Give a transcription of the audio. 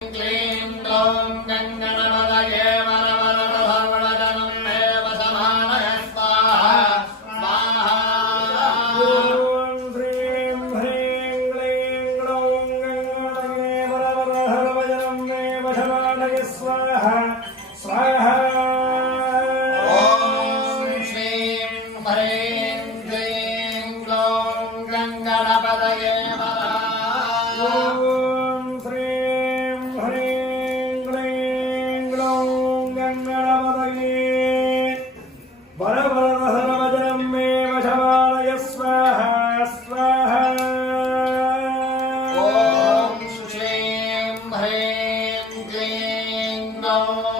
क्लीं ग्लौं गङ्गणपतये वरवरदधवळजनं मे वसमानय स्वाहा स्वाहा। ॐ श्रीं ह्रीं क्लीं ग्लौं गङ्गणपतये वरवरदधवळजनं मे वसमानय स्वाहा स्वाहा। ॐ श्रीं ह्रीं क्लीं ग्लौं गङ्गणपतये वरवरदधवळजनं मे वशमानय स्वाहा स्वाहा। ॐ श्रीं ह्रीं क्लीं ग्लौं